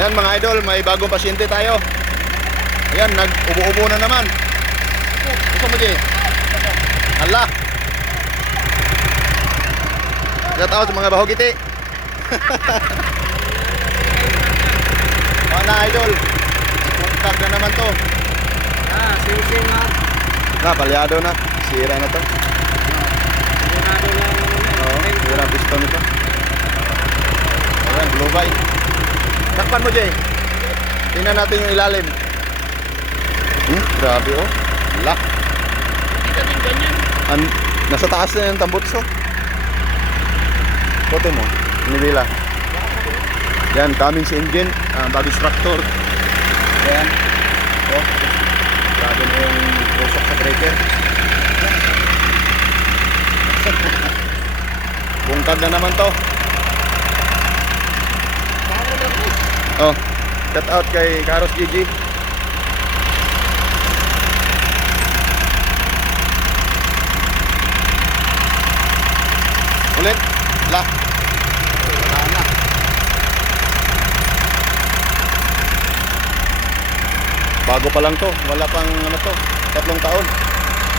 Ayan mga idol, may bagong pasyente tayo. Ayan, nag-ubo-ubo na naman. Gusto mo di? Hala. Shout out sa mga bahugiti. Mga na idol. Kontak na naman to. Ah, sing-sing na. Na, palyado na. Sira na to. Sigurado lang ano yan. Oo, sira piston nito. Ayan, globay. Takpan mo, Jay. Tingnan natin yung ilalim. Hmm, grabe oh. Hala. Hindi ka din ganyan. An nasa taas na yung tambutso. Kote mo, nibila. Yan, coming sa engine, uh, bago tractor. Yan. Oh, grabe na yung usok sa breaker. Bungkag na naman to. Oh, shout out kay Karos Gigi. Ulit. La. Wala na. Bago pa lang to. Wala pang ano to. Tatlong taon.